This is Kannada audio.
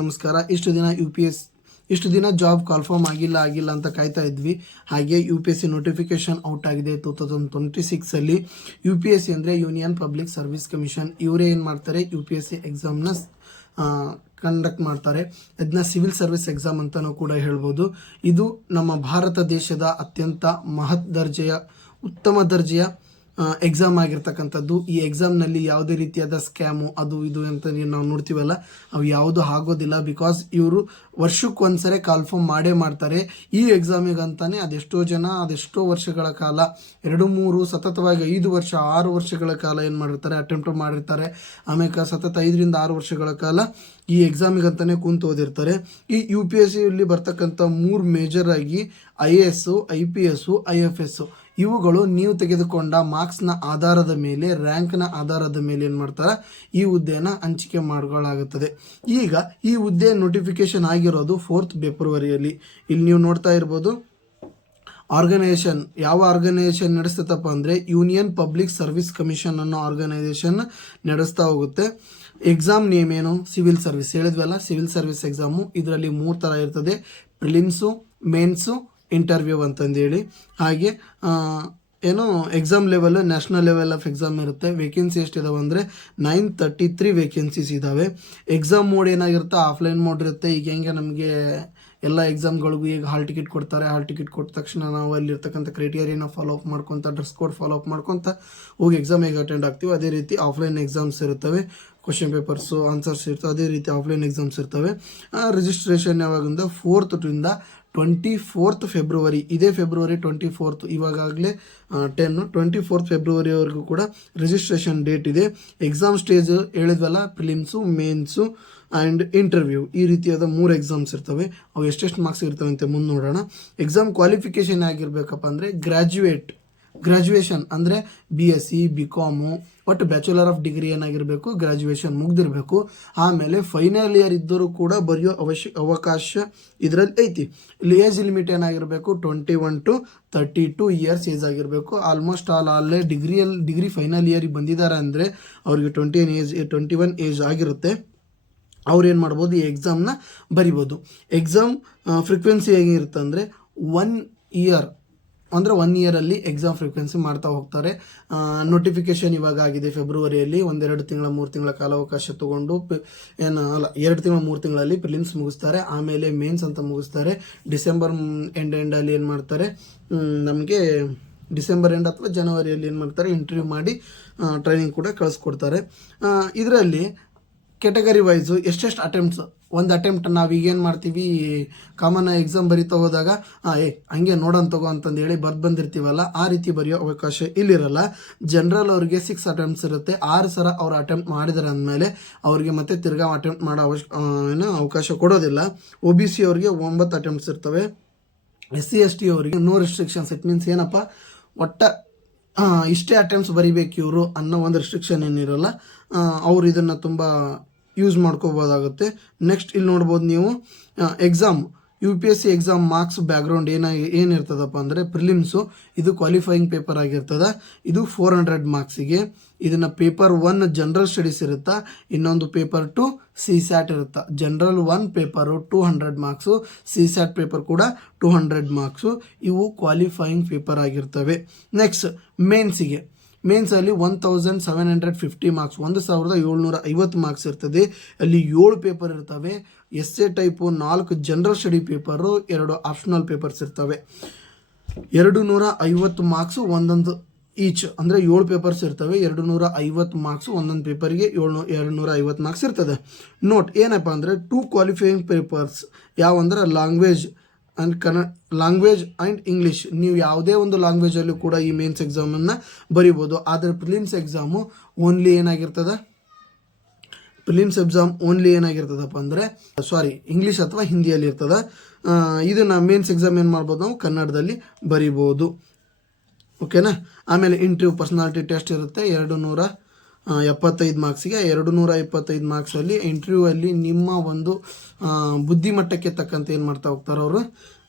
ನಮಸ್ಕಾರ. ಇಷ್ಟು ದಿನ ಜಾಬ್ ಕಾಲ್ಫಾರ್ಮ್ ಆಗಿಲ್ಲ ಅಂತ ಕಾಯ್ತಾ ಇದ್ವಿ. ಹಾಗೆ UPSC ನೋಟಿಫಿಕೇಶನ್ ಔಟ್ ಆಗಿದೆ 2026 UPSC ಅಂದರೆ ಯೂನಿಯನ್ ಪಬ್ಲಿಕ್ ಸರ್ವಿಸ್ ಕಮಿಷನ್. ಇವರೇ ಏನು ಮಾಡ್ತಾರೆ, UPSC ಎಕ್ಸಾಮ್ನ ಕಂಡಕ್ಟ್ ಮಾಡ್ತಾರೆ. ಇದನ್ನ ಸಿವಿಲ್ ಸರ್ವಿಸ್ ಎಕ್ಸಾಮ್ ಅಂತಲೂ ಕೂಡ ಹೇಳ್ಬೋದು. ಇದು ನಮ್ಮ ಭಾರತ ದೇಶದ ಅತ್ಯಂತ ಉತ್ತಮ ದರ್ಜೆಯ ಎಕ್ಸಾಮ್ ಆಗಿರ್ತಕ್ಕಂಥದ್ದು. ಈ ಎಕ್ಸಾಮ್ನಲ್ಲಿ ಯಾವುದೇ ರೀತಿಯಾದ ಸ್ಕ್ಯಾಮು ಅದು ಇದು ಅಂತ ನಾವು ನೋಡ್ತೀವಲ್ಲ, ಅವು ಯಾವುದು ಆಗೋದಿಲ್ಲ. ಬಿಕಾಸ್ ಇವರು ವರ್ಷಕ್ಕೊಂದ್ಸರಿ ಕಾಲ್ಫಾರ್ಮ್ ಮಾಡ್ತಾರೆ. ಈ ಎಕ್ಸಾಮಿಗಂತಾನೆ ಅದೆಷ್ಟೋ ವರ್ಷಗಳ ಕಾಲ 2-3 ಸತತವಾಗಿ 5 ವರ್ಷ 6 ವರ್ಷಗಳ ಕಾಲ ಏನು ಮಾಡಿರ್ತಾರೆ, ಅಟೆಂಪ್ಟ್ ಮಾಡಿರ್ತಾರೆ. ಆಮೇಲೆ ಸತತ 5-6 ವರ್ಷಗಳ ಕಾಲ ಈ ಎಕ್ಸಾಮಿಗಂತಾನೆ ಕೂತು ಓದಿರ್ತಾರೆ. ಈ UPSC ಬರ್ತಕ್ಕಂಥ 3 ಮೇಜರ್ ಆಗಿ IAS, IPS, IFS ಇವುಗಳು ನೀವು ತೆಗೆದುಕೊಂಡ ಮಾರ್ಕ್ಸ್ನ ಆಧಾರದ ಮೇಲೆ, ರ್ಯಾಂಕ್ನ ಆಧಾರದ ಮೇಲೆ ಏನು ಮಾಡ್ತಾರೆ, ಈ ಹುದ್ದೆಯನ್ನು ಹಂಚಿಕೆ ಮಾಡಿಕೊಳ್ಳಾಗುತ್ತದೆ. ಈಗ ಈ ಹುದ್ದೆ ನೋಟಿಫಿಕೇಶನ್ ಆಗಿರೋದು 4th ಫೆಬ್ರವರಿಯಲ್ಲಿ. ಇಲ್ಲಿ ನೀವು ನೋಡ್ತಾ ಇರ್ಬೋದು. ಆರ್ಗನೈಸೇಷನ್ ಯಾವ ಆರ್ಗನೈಸೇಷನ್ ನಡೆಸ್ತಪ್ಪ ಅಂದರೆ ಯೂನಿಯನ್ ಪಬ್ಲಿಕ್ ಸರ್ವಿಸ್ ಕಮಿಷನ್ ಅನ್ನೋ ಆರ್ಗನೈಸೇಷನ್ ನಡೆಸ್ತಾ ಹೋಗುತ್ತೆ. ಎಕ್ಸಾಮ್ ನೇಮ್ ಏನು, ಸಿವಿಲ್ ಸರ್ವಿಸ್ ಹೇಳಿದ್ವಲ್ಲ, ಸಿವಿಲ್ ಸರ್ವಿಸ್ ಎಕ್ಸಾಮು. ಇದರಲ್ಲಿ 3 ಥರ ಇರ್ತದೆ: ಪ್ರಿಲಿಮ್ಸು, ಮೇನ್ಸು, ಇಂಟರ್ವ್ಯೂ ಅಂತಂದೇಳಿ. ಹಾಗೆ exam level national level of exam ಇರುತ್ತೆ. ವೇಕೆನ್ಸಿ ಎಷ್ಟಿದಾವೆ ಅಂದರೆ 933 ವೇಕೆನ್ಸೀಸ್ ಇದ್ದಾವೆ. ಎಕ್ಸಾಮ್ ಮೋಡ್ ಏನಾಗಿರುತ್ತೆ, ಆಫ್ಲೈನ್ ಮೋಡ್ ಇರುತ್ತೆ. ಈಗ ಹೆಂಗೆ ನಮಗೆ ಎಲ್ಲ ಎಕ್ಸಾಮ್ಗಳಿಗೂ ಈಗ ಹಾಲ್ ಟಿಕೆಟ್ ಕೊಡ್ತಾರೆ. ಹಾಲ್ ಟಿಕೆಟ್ ಕೊಟ್ಟ ತಕ್ಷಣ ನಾವು ಅಲ್ಲಿರ್ತಕ್ಕಂಥ ಕ್ರೈಟೀರಿಯಾನ ಫಾಲೋ ಅಪ್ ಮಾಡ್ಕೊತ, ಡ್ರೆಸ್ ಕೋಡ್ ಫಾಲೋ ಅಪ್ ಮಾಡ್ಕೊತ ಹೋಗಿ ಎಕ್ಸಾಮ್ ಹೇಗೆ ಅಟೆಂಡ್ ಆಗ್ತೀವಿ, ಅದೇ ರೀತಿ ಆಫ್ಲೈನ್ ಎಕ್ಸಾಮ್ಸ್ ಇರುತ್ತವೆ. ಕ್ವಶನ್ ಪೇಪರ್ಸು, ಆನ್ಸರ್ಸ್ ಇರ್ತವೆ. ಅದೇ ರೀತಿ ಆಫ್ಲೈನ್ ಎಕ್ಸಾಮ್ಸ್ ಇರ್ತವೆ. ರಿಜಿಸ್ಟ್ರೇಷನ್ ಯಾವಾಗಿಂದ 4th to 24th ಫೆಬ್ರವರಿ. ಇದೇ ಫೆಬ್ರವರಿ 24th, ಇವಾಗಲೇ 24th ಫೆಬ್ರವರಿವರೆಗೂ ಕೂಡ ರಿಜಿಸ್ಟ್ರೇಷನ್ ಡೇಟ್ ಇದೆ. ಎಕ್ಸಾಮ್ ಸ್ಟೇಜ್ ಹೇಳಿದ್ವಲ್ಲ, ಪ್ರಿಲಿಮ್ಸು, ಮೇನ್ಸು ಆ್ಯಂಡ್ ಇಂಟರ್ವ್ಯೂ, ಈ ರೀತಿಯಾದ 3 ಎಕ್ಸಾಮ್ಸ್ ಇರ್ತವೆ. ಅವು ಎಷ್ಟೆಷ್ಟು ಮಾರ್ಕ್ಸ್ ಇರ್ತವೆ ಅಂತ ಮುಂದೆ ನೋಡೋಣ. ಎಕ್ಸಾಮ್ ಕ್ವಾಲಿಫಿಕೇಷನ್ ಆಗಿರಬೇಕಪ್ಪ ಅಂದರೆ ಗ್ರ್ಯಾಜುಯೇಷನ್ ಅಂದರೆ BSc, BCom, ಒಟ್ಟು ಬ್ಯಾಚುಲರ್ ಆಫ್ ಡಿಗ್ರಿ ಏನಾಗಿರಬೇಕು, ಗ್ರ್ಯಾಜುಯೇಷನ್ ಮುಗ್ದಿರಬೇಕು. ಆಮೇಲೆ ಫೈನಲ್ ಇಯರ್ ಇದ್ದರೂ ಕೂಡ ಬರೆಯೋ ಅವಕಾಶ ಇದರಲ್ಲಿ ಐತಿ. ಇಲ್ಲಿ ಏಜ್ ಲಿಮಿಟ್ ಏನಾಗಿರಬೇಕು, 21 to 32 ಇಯರ್ಸ್ ಏಜ್ ಆಗಿರಬೇಕು. ಆಲ್ಮೋಸ್ಟ್ ಅಲ್ಲೇ ಡಿಗ್ರಿ ಫೈನಲ್ ಇಯರಿಗೆ ಬಂದಿದ್ದಾರೆ ಅಂದರೆ ಅವ್ರಿಗೆ 21 ಏಜ್ ಆಗಿರುತ್ತೆ. ಅವ್ರು ಏನು ಮಾಡ್ಬೋದು, ಈ ಎಕ್ಸಾಮ್ನ ಬರಿಬೋದು. ಎಕ್ಸಾಮ್ ಫ್ರೀಕ್ವೆನ್ಸಿ ಹೇಗಿರುತ್ತೆ ಅಂದರೆ 1 year ಅಂದರೆ 1 year ಎಕ್ಸಾಮ್ ಫ್ರೀಕ್ವೆನ್ಸಿ ಮಾಡ್ತಾ ಹೋಗ್ತಾರೆ. ನೋಟಿಫಿಕೇಶನ್ ಇವಾಗ ಆಗಿದೆ ಫೆಬ್ರವರಿಯಲ್ಲಿ. 1-2 ತಿಂಗಳ 3 ತಿಂಗಳ ಕಾಲಾವಕಾಶ ತೊಗೊಂಡು 2 ತಿಂಗಳ 3 ತಿಂಗಳಲ್ಲಿ ಪ್ರಿಲಿಮ್ಸ್ ಮುಗಿಸ್ತಾರೆ. ಆಮೇಲೆ ಮೇನ್ಸ್ ಅಂತ ಮುಗಿಸ್ತಾರೆ. ಡಿಸೆಂಬರ್ ಎಂಡಲ್ಲಿ ಏನು ಮಾಡ್ತಾರೆ, ನಮಗೆ ಡಿಸೆಂಬರ್ ಎಂಡ್ ಅಥವಾ ಜನವರಿಯಲ್ಲಿ ಏನು ಮಾಡ್ತಾರೆ, ಇಂಟರ್ವ್ಯೂ ಮಾಡಿ ಟ್ರೈನಿಂಗ್ ಕೂಡ ಕಳಿಸ್ಕೊಡ್ತಾರೆ. ಇದರಲ್ಲಿ ಕೆಟಗರಿ ವೈಸು ಎಷ್ಟೆಷ್ಟು ಅಟೆಂಪ್ಟ್ಸ್, ಒಂದು ಅಟೆಂಪ್ಟ್ ನಾವು ಈಗೇನು ಮಾಡ್ತೀವಿ, ಕಾಮನ್ ಎಕ್ಸಾಮ್ ಬರಿತಾ ಹೋದಾಗ ಹಂಗೆ ನೋಡೋಣ ತಗೋ ಅಂತಂದೇಳಿ ಬಂದಿರ್ತೀವಲ್ಲ, ಆ ರೀತಿ ಬರೆಯೋ ಅವಕಾಶ ಇಲ್ಲಿರಲ್ಲ. ಜನರಲ್ ಅವ್ರಿಗೆ 6 attempts ಇರುತ್ತೆ. 6 ಸಲ ಅವ್ರು ಅಟೆಂಪ್ಟ್ ಮಾಡಿದಾರೆ ಅಂದಮೇಲೆ ಅವ್ರಿಗೆ ಮತ್ತೆ ತಿರ್ಗಾ ಅಟೆಂಪ್ಟ್ ಮಾಡೋ ಅವಕಾಶ ಕೊಡೋದಿಲ್ಲ. OBC ಅವ್ರಿಗೆ 9 attempts ಇರ್ತವೆ. SC ST ಅವರಿಗೆ ನೋ ರಿಸ್ಟ್ರಿಕ್ಷನ್ಸ್. ಇಟ್ ಮೀನ್ಸ್ ಏನಪ್ಪ, ಇಷ್ಟೇ ಅಟೆಂಪ್ಟ್ಸ್ ಬರಿಬೇಕು ಇವರು ಅನ್ನೋ ಒಂದು ರಿಸ್ಟ್ರಿಕ್ಷನ್ ಏನಿರಲ್ಲ. ಅವರು ಇದನ್ನು ತುಂಬ ಯೂಸ್ ಮಾಡ್ಕೋಬೋದಾಗುತ್ತೆ. ನೆಕ್ಸ್ಟ್ ಇಲ್ಲಿ ನೋಡ್ಬೋದು ನೀವು, exam UPSC exam marks background ಏನಿರ್ತದಪ್ಪ ಅಂದರೆ ಪ್ರಿಲಿಮ್ಸು ಇದು ಕ್ವಾಲಿಫೈಯಿಂಗ್ ಪೇಪರ್ ಆಗಿರ್ತದೆ. ಇದು 400 ಮಾರ್ಕ್ಸಿಗೆ. ಇದನ್ನು ಪೇಪರ್ 1 ಜನರಲ್ ಸ್ಟಡೀಸ್ ಇರುತ್ತಾ, ಇನ್ನೊಂದು ಪೇಪರ್ 2 CSAT ಇರುತ್ತೆ. General 1 paper 200 marks, CSAT paper ಕೂಡ 200 ಮಾರ್ಕ್ಸು. ಇವು ಕ್ವಾಲಿಫೈಯಿಂಗ್ ಪೇಪರ್ ಆಗಿರ್ತವೆ. ನೆಕ್ಸ್ಟ್ ಮೇನ್ಸಲ್ಲಿ 1750 ಮಾರ್ಕ್ಸ್, 1750 ಮಾರ್ಕ್ಸ್ ಇರ್ತದೆ. ಅಲ್ಲಿ 7 ಪೇಪರ್ ಇರ್ತವೆ. Essay type 4 general study paper, 2 optional papers ಇರ್ತವೆ. 250 ಮಾರ್ಕ್ಸು ಒಂದೊಂದು ಈಚ್, ಅಂದರೆ 7 ಪೇಪರ್ಸ್ ಇರ್ತವೆ. 250 ಮಾರ್ಕ್ಸು ಒಂದೊಂದು ಪೇಪರ್ಗೆ 250 ಮಾರ್ಕ್ಸ್ ಇರ್ತದೆ. ನೋಟ್ ಏನಪ್ಪ ಅಂದರೆ 2 ಕ್ವಾಲಿಫೈಯಿಂಗ್ ಪೇಪರ್ಸ್ ಯಾವಂದ್ರೆ ಲ್ಯಾಂಗ್ವೇಜ್ ಆ್ಯಂಡ್ ಇಂಗ್ಲೀಷ್. ನೀವು ಯಾವುದೇ ಒಂದು ಲ್ಯಾಂಗ್ವೇಜಲ್ಲೂ ಕೂಡ ಈ ಮೇನ್ಸ್ ಎಕ್ಸಾಮನ್ನು ಬರಿಬೋದು. ಆದರೆ ಪ್ರಿಲಿಮ್ಸ್ ಎಕ್ಸಾಮು ಓನ್ಲಿ ಏನಾಗಿರ್ತದಪ್ಪ ಅಂದರೆ ಇಂಗ್ಲೀಷ್ ಅಥವಾ ಹಿಂದಿಯಲ್ಲಿ ಇರ್ತದೆ. ಇದನ್ನು ಮೇನ್ಸ್ ಎಕ್ಸಾಮ್ ಏನು ಮಾಡ್ಬೋದು, ನಾವು ಕನ್ನಡದಲ್ಲಿ ಬರಿಬೋದು. ಓಕೆನಾ. ಆಮೇಲೆ ಇಂಟರ್ವ್ಯೂ ಪರ್ಸನಾಲಿಟಿ ಟೆಸ್ಟ್ ಇರುತ್ತೆ. 275 ಮಾರ್ಕ್ಸಿಗೆ. 225 ಮಾರ್ಕ್ಸಲ್ಲಿ ಇಂಟರ್ವ್ಯೂ ಅಲ್ಲಿ ನಿಮ್ಮ ಒಂದು ಬುದ್ಧಿಮಟ್ಟಕ್ಕೆ ತಕ್ಕಂತೆ ಏನು ಮಾಡ್ತಾ ಹೋಗ್ತಾರೆ ಅವರು,